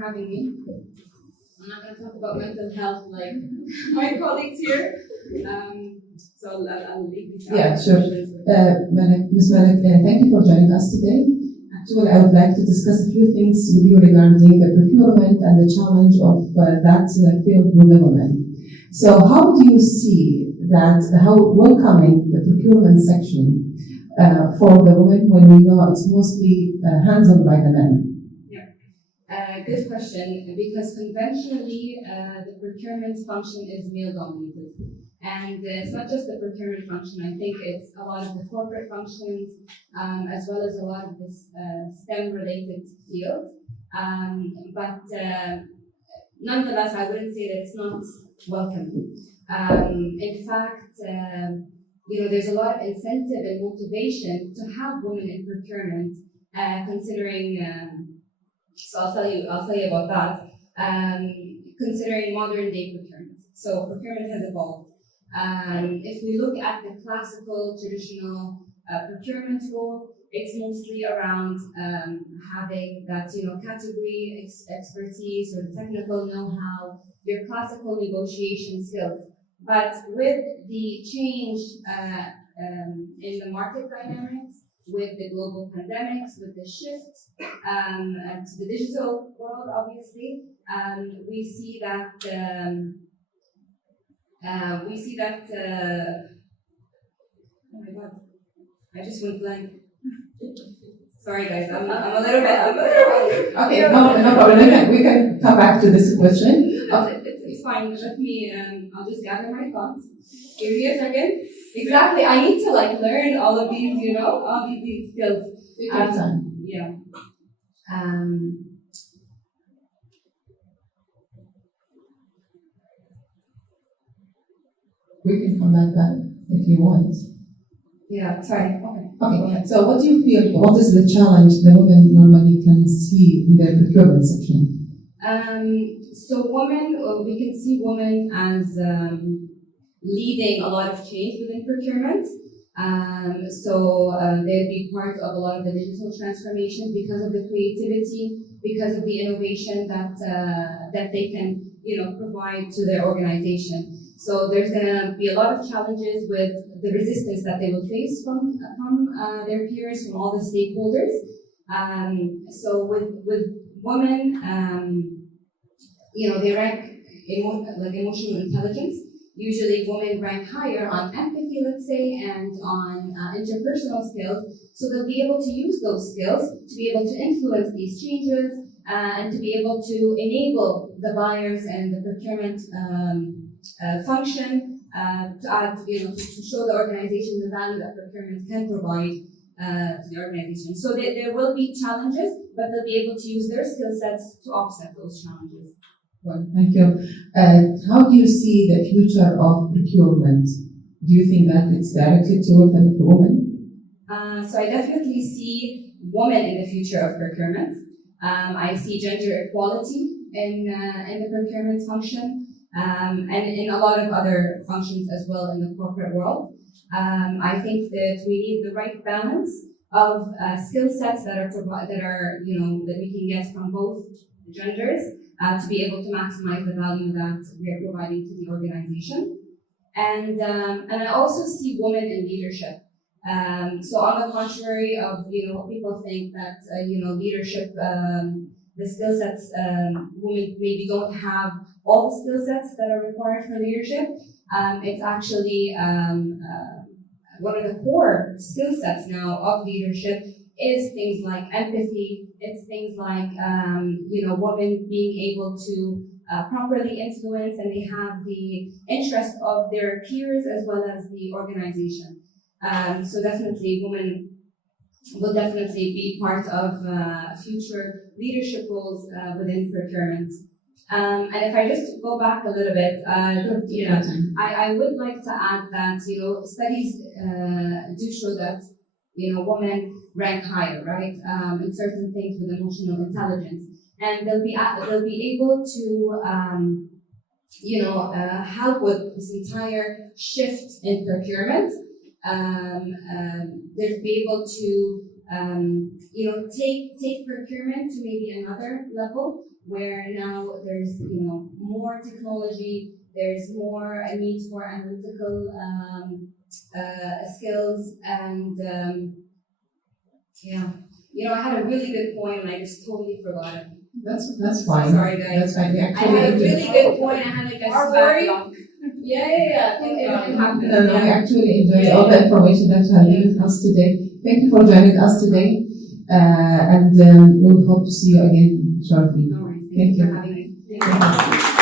having me. I'm not going to talk about mental health like my colleagues here. So I'll leave this out. Yeah, sure. Ms. Malak, thank you for joining us today. Actually, I would like to discuss a few things with you regarding the procurement and the challenge of that field with the women. So how do you see that, how welcoming the procurement section for the women when we know it's mostly handled by the men? Good question, because conventionally the procurement function is male dominated. And it's not just the procurement function, I think it's a lot of the corporate functions, as well as a lot of this STEM related fields. But nonetheless, I wouldn't say that it's not welcome. In fact, there's a lot of incentive and motivation to have women in procurement, considering, so I'll tell you about that, considering modern day procurement. So procurement has evolved. If we look at the classical, traditional procurement role, it's mostly around having that category expertise or technical know-how, your classical negotiation skills. But with the change in the market dynamics, with the global pandemics, with the shift to the digital world, obviously, we see that. Oh my God, I just went blank. Sorry, guys, I'm a little bit. Okay, no problem. We can come back to this question. It's fine. Let me. I'll just gather my thoughts. Give me a second. Exactly. I need to learn all of these. All these skills. Yeah. We can come back if you want. Yeah, sorry. Okay. So what do you feel, what is the challenge the women normally can see in the procurement section? So we can see women as leading a lot of change within procurement. They'll be part of a lot of the digital transformation because of the creativity, because of the innovation that they can provide to their organization. So there's going to be a lot of challenges with the resistance that they will face from their peers, from all the stakeholders. So with women, they rank emotional intelligence. Usually women rank higher on empathy, let's say, and on interpersonal skills. So they'll be able to use those skills to be able to influence these changes and to be able to enable the buyers and the procurement function to add, to show the organization the value that procurement can provide to the organization. So there will be challenges, but they'll be able to use their skill sets to offset those challenges. Well, thank you. How do you see the future of procurement? Do you think that it's directly toward the women? So I definitely see women in the future of procurement. I see gender equality in the procurement function. And in a lot of other functions as well in the corporate world. I think that we need the right balance of skill sets that we can get from both genders to be able to maximize the value that we are providing to the organization. And I also see women in leadership. So on the contrary of what people think that leadership, the skill sets women maybe don't have all the skill sets that are required for leadership. It's actually one of the core skill sets now of leadership is things like empathy. It's things like women being able to properly influence, and they have the interest of their peers as well as the organization. So definitely women will definitely be part of future leadership roles within procurement. And if I just go back a little bit, I would like to add that studies do show that women rank higher, right, in certain things with emotional intelligence, and they'll be able to help with this entire shift in procurement. they'll be able to take procurement to maybe another level where now there's more technology, there's more a need for analytical skills, and I had a really good point and I just totally forgot it. That's fine. Sorry, guys. That's fine. I had a really good point. I had like a backlog. Yeah. It happened. No, I actually enjoyed all the information that you have given us today. Thank you for joining us today, and we'll hope to see you again shortly. No worries. Thank you. For having me. Thank you.